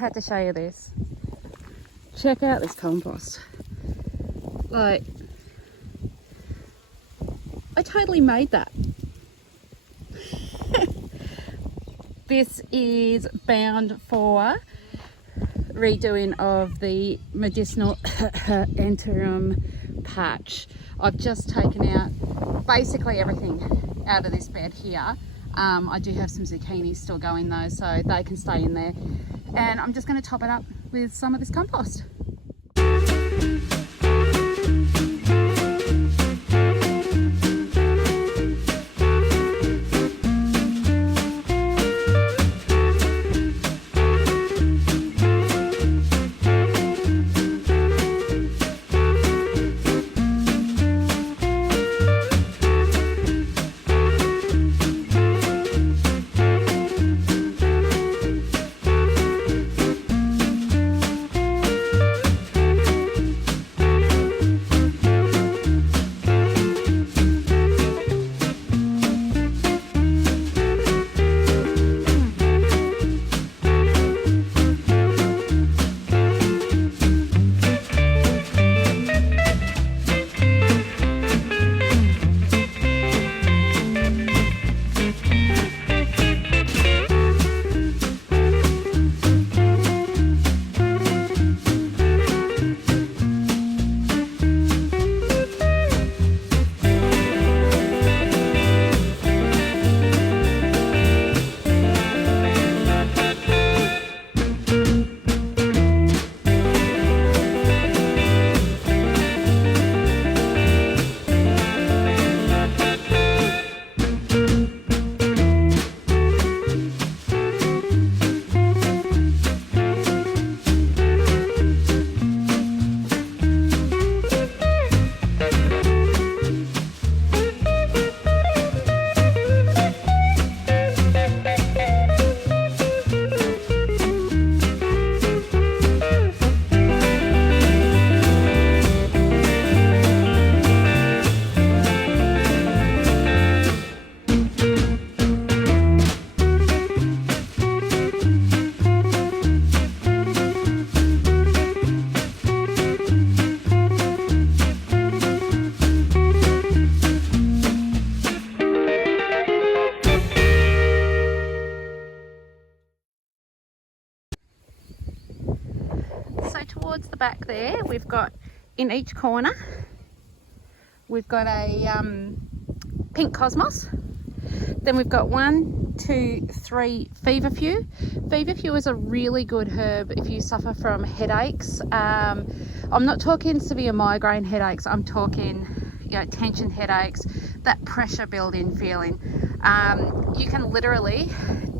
had to show you this. Check out this compost. Like, I totally made that. This is bound for redoing of the medicinal antirum patch. I've just taken out basically everything out of this bed here. I do have some zucchini still going though, so they can stay in there. And I'm just going to top it up with some of this compost. Towards the back there, we've got in each corner, we've got a pink cosmos. Then we've got 1, 2, 3 feverfew. Feverfew is a really good herb if you suffer from headaches. I'm not talking severe migraine headaches, I'm talking, you know, tension headaches, that pressure building feeling. You can literally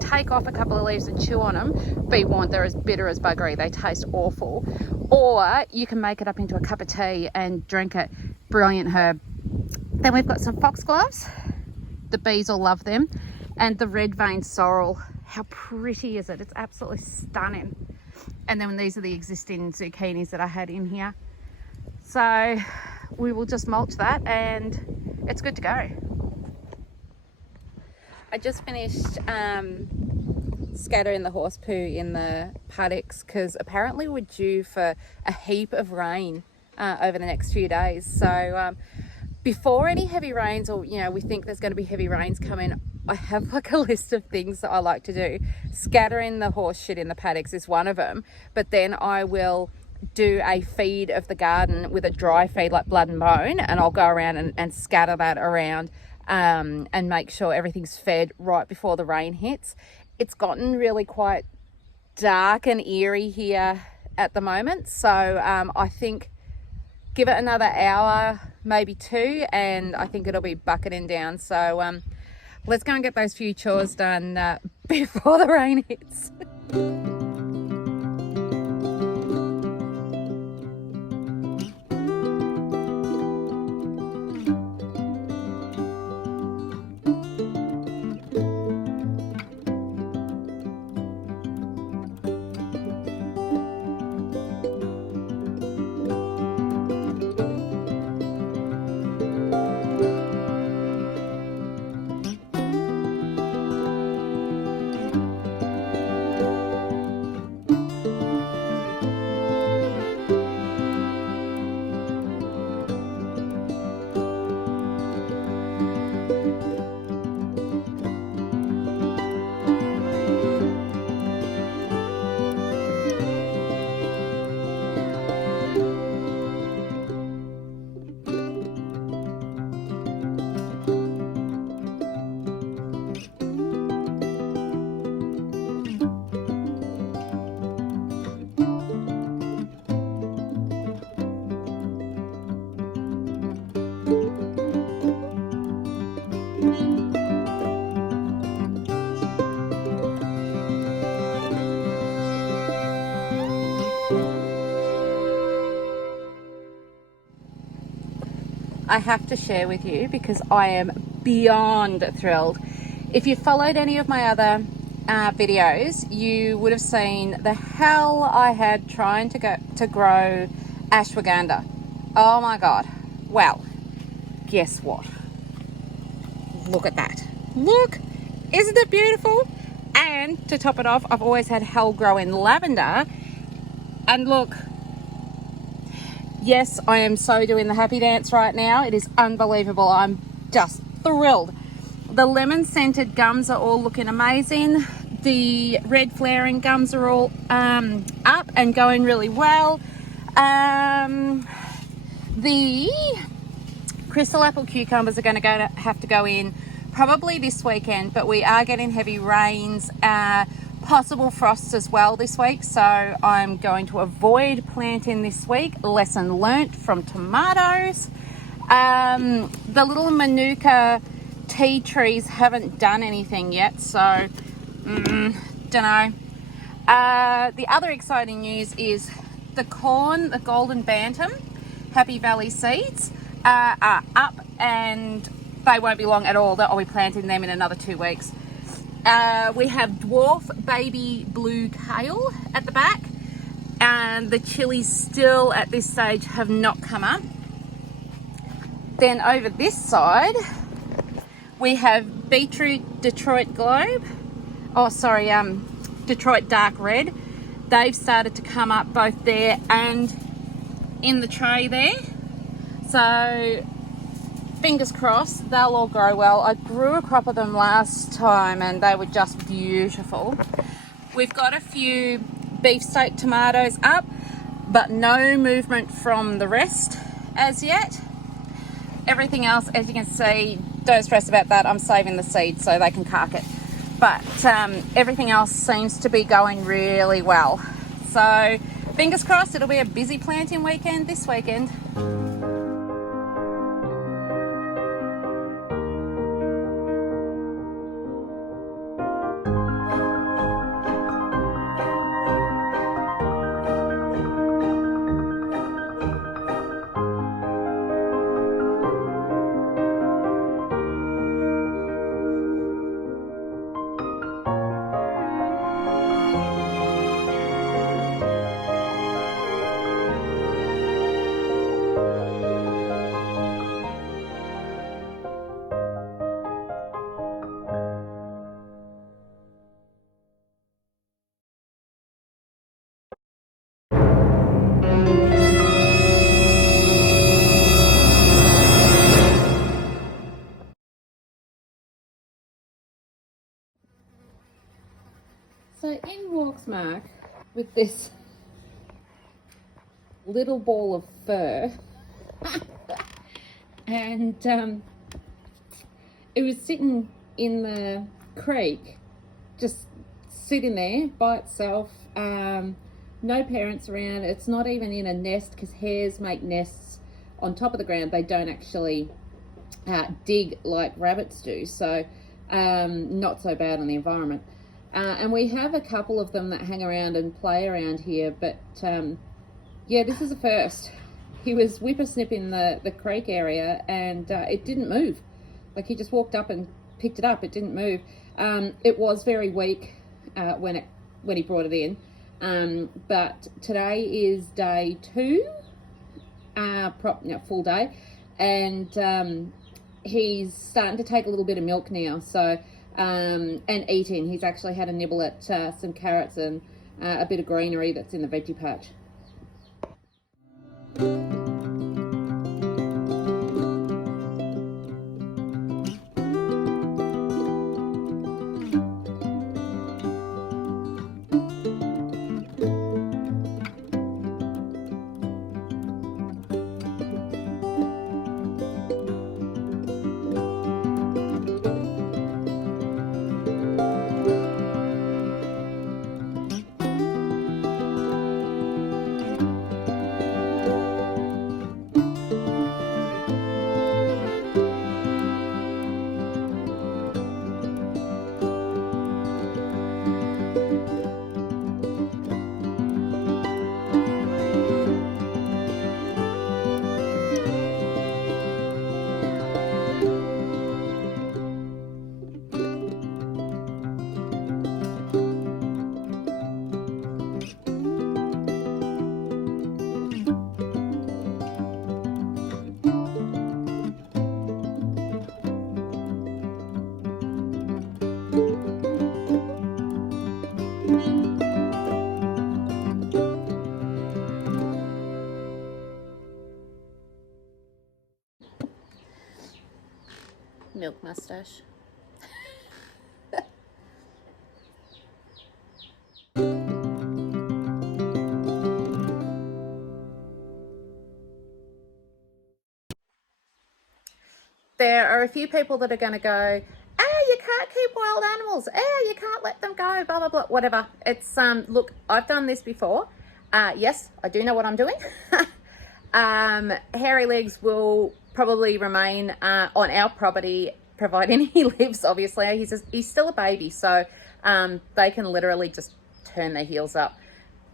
take off a couple of leaves and chew on them. Be warned, they're as bitter as buggery, they taste awful. Or you can make it up into a cup of tea and drink it. Brilliant herb. Then we've got some foxgloves. The bees will love them. And the red vein sorrel. How pretty is it? It's absolutely stunning. And then these are the existing zucchinis that I had in here. So we will just mulch that and it's good to go. I just finished scattering the horse poo in the paddocks because apparently we're due for a heap of rain over the next few days. So before any heavy rains, or you know, we think there's going to be heavy rains coming, I have like a list of things that I like to do. Scattering the horse shit in the paddocks is one of them, but then I will do a feed of the garden with a dry feed like blood and bone, and I'll go around and scatter that around and make sure everything's fed right before the rain hits. It's gotten really quite dark and eerie here at the moment, so I think give it another hour, maybe 2, and I think it'll be bucketing down. So let's go and get those few chores done before the rain hits. I have to share with you because I am beyond thrilled. If you followed any of my other videos, you would have seen the hell I had trying to grow ashwagandha. Oh my God. Well, guess what? Look at that. Look, isn't it beautiful? And to top it off, I've always had hell grow in lavender. And look, yes, I am so doing the happy dance right now. It is unbelievable. I'm just thrilled. The lemon scented gums are all looking amazing. The red flowering gums are all up and going really well. The crystal apple cucumbers are going to have to go in probably this weekend, but we are getting heavy rains, possible frosts as well this week, so I'm going to avoid planting this week. Lesson learnt from tomatoes. The little manuka tea trees haven't done anything yet, so don't know. The other exciting news is the corn, the golden bantam, Happy Valley seeds are up, and they won't be long at all. I'll be planting them in another 2 weeks. We have dwarf baby blue kale at the back, and the chilies still at this stage have not come up. Then over this side we have beetroot Detroit Globe. Oh, sorry, Detroit Dark Red. They've started to come up both there and in the tray there. So fingers crossed they'll all grow well. I grew a crop of them last time and they were just beautiful. We've got a few beefsteak tomatoes up, but no movement from the rest as yet. Everything else, as you can see, don't stress about that. I'm saving the seeds so they can cark it. But everything else seems to be going really well. So fingers crossed it'll be a busy planting weekend this weekend. So in walks Mark with this little ball of fur and it was sitting in the creek, just sitting there by itself, no parents around. It's not even in a nest because hares make nests on top of the ground. They don't actually dig like rabbits do, so not so bad on the environment. And we have a couple of them that hang around and play around here, but yeah, this is a first. He was whippersnipping the creek area and it didn't move. Like he just walked up and picked it up. It didn't move. It was very weak when he brought it in. But today is day 2, full day, and he's starting to take a little bit of milk now. So and eating. He's actually had a nibble at some carrots and a bit of greenery that's in the veggie patch. Milk mustache. There are a few people that are going to go, oh, you can't keep wild animals. Oh, you can't let them go, blah, blah, blah, whatever. It's, look, I've done this before. Yes, I do know what I'm doing. Hairy Legs will probably remain on our property, providing he lives, obviously. He's still a baby, so they can literally just turn their heels up.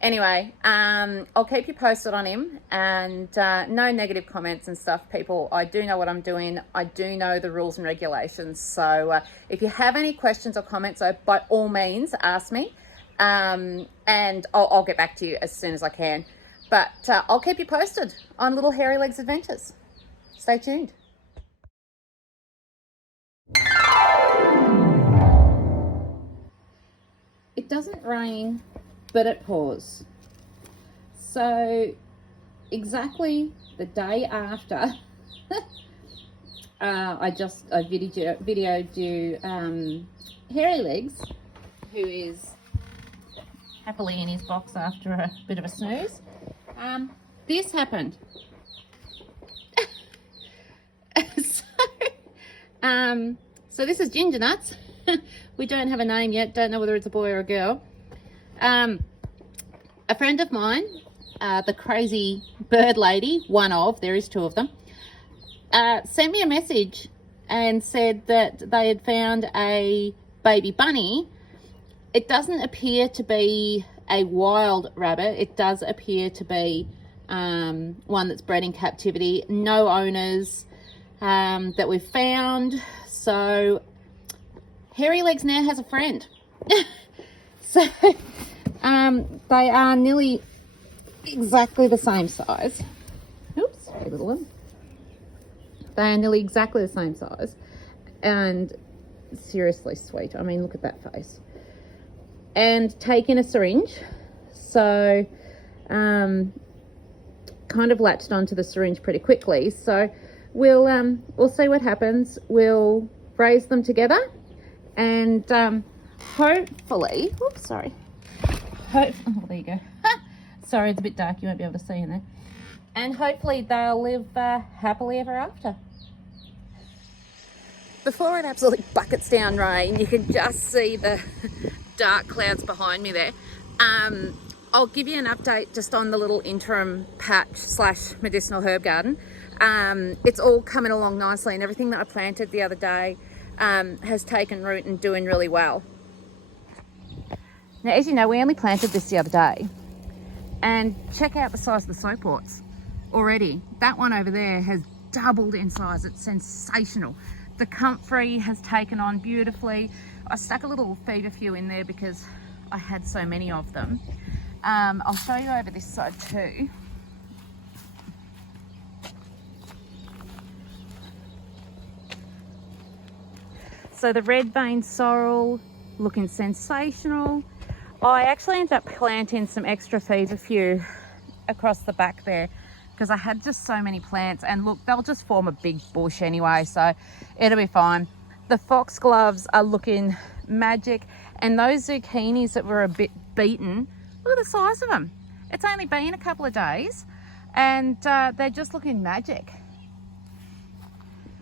Anyway, I'll keep you posted on him, and no negative comments and stuff, people. I do know what I'm doing. I do know the rules and regulations. So if you have any questions or comments, by all means, ask me, and I'll get back to you as soon as I can. But I'll keep you posted on little Hairy Legs adventures. Stay tuned. It doesn't rain, but it pours. So exactly the day after I videoed you Hairy Legs, who is happily in his box after a bit of a snooze. This happened. So this is Ginger Nuts. We don't have a name yet, don't know whether it's a boy or a girl. A friend of mine, the crazy bird lady, there is two of them, sent me a message and said that they had found a baby bunny. It doesn't appear to be a wild rabbit. It does appear to be one that's bred in captivity. No owners that we've found. So Hairy Legs now has a friend. So they are nearly exactly the same size. Oops, a little one. They are nearly exactly the same size and seriously sweet. I mean, look at that face. And take in a syringe. So kind of latched onto the syringe pretty quickly. So we'll see what happens. We'll raise them together, and hopefully, oops, sorry. Oh, there you go. Sorry, it's a bit dark. You won't be able to see in there. And hopefully they'll live happily ever after. Before it absolutely buckets down rain, you can just see the dark clouds behind me there. I'll give you an update just on the little interim patch / medicinal herb garden. It's all coming along nicely, and everything that I planted the other day has taken root and doing really well. Now, as you know, we only planted this the other day, and check out the size of the soapworts already. That one over there has doubled in size. It's sensational. The comfrey has taken on beautifully. I stuck a little feverfew in there because I had so many of them. I'll show you over this side too. So the red vein sorrel looking sensational. I actually ended up planting some extra feverfew across the back there because I had just so many plants, and look, they'll just form a big bush anyway, so it'll be fine. The foxgloves are looking magic, and those zucchinis that were a bit beaten, look at the size of them. It's only been a couple of days, and they're just looking magic.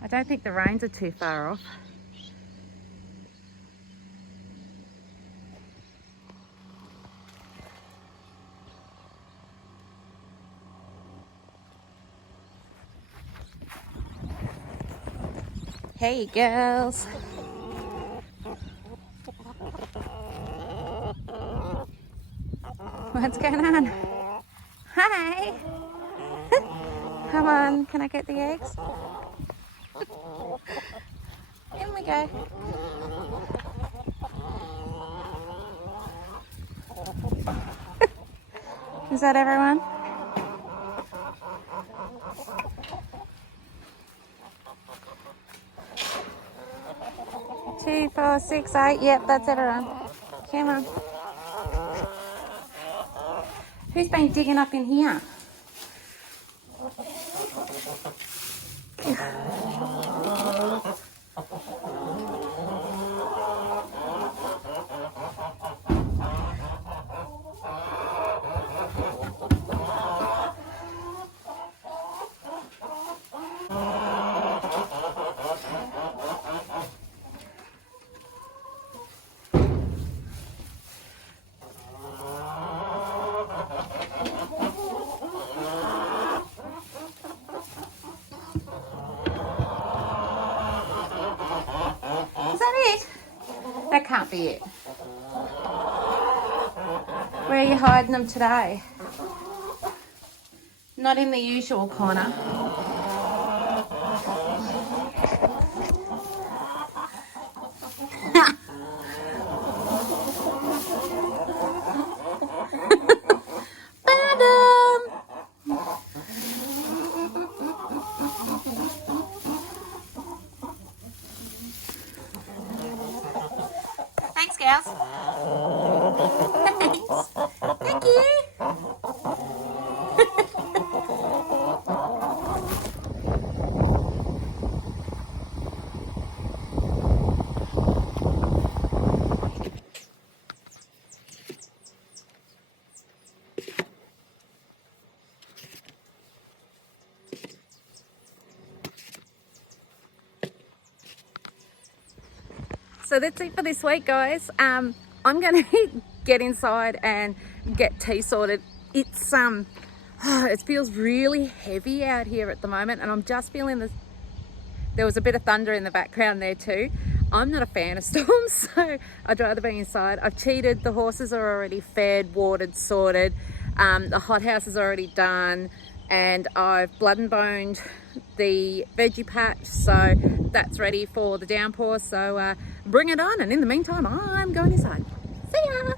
I don't think the rains are too far off. Hey girls. What's going on? Hi. Come on, can I get the eggs? In we go. Is that everyone? Two, 4, 6, 8. Yep, that's everyone. Come on. Who's been digging up in here? That can't be it. Where are you hiding them today? Not in the usual corner. Found 'em! Thanks, gals. Thanks. Thank you. So that's it for this week, guys. I'm going to get inside and get tea sorted. It's it feels really heavy out here at the moment, and I'm just feeling this. There was a bit of thunder in the background there too. I'm not a fan of storms, so I'd rather be inside. I've cheated. The horses are already fed, watered, sorted. The hothouse is already done, and I've blood and boned the veggie patch, so that's ready for the downpour. So bring it on, and in the meantime I'm going inside. See ya.